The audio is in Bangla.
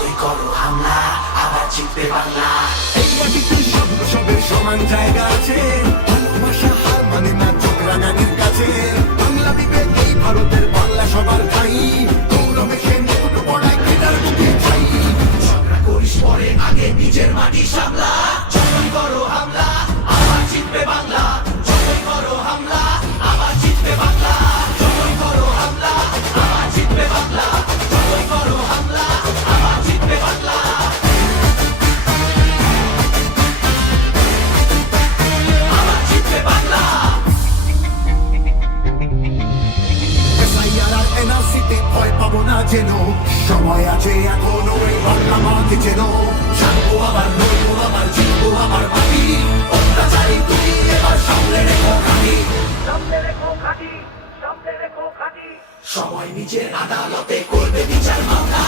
যতই করো হামলা আবার জিতবে বাংলা। এই মাটিতে সবের সমান জায়গা আছে, ভালোবাসা হার মানে না চোখ রাঙানির কাছে। বাংলা বিবেক এই ভারতের, বাংলা সবার ঠাই, গৌরবে সে মুকুট পড়ায় ক্রীড়ার বুকে ঠাই। ঝগড়া করিস পরে আগে নিজের মাটি সামলা, যতই করো হামলা আবার জিতবে বাংলা। যতই করো হামলা আবার জিতবে বাংলা। যতই করো হামলা আবার জিতবে বাংলা। যতই করো হামলা আবার জিতবে বাংলা। আবার জিতবে বাংলা। SIR আর NRC তে ভয় পাবো না যেন, সময় আছে এখনো এই বাংলা মাকে যেন। জানবো আবার নইবো আবার জিতবো আবার বাকি, অত্যাচারী তুমি এবার সামনে রেখো খাটি। সামনে রেখো খাটি, সামনে রেখো খাটি। সময় নিজের আদালতে করবে বিচার মামলা।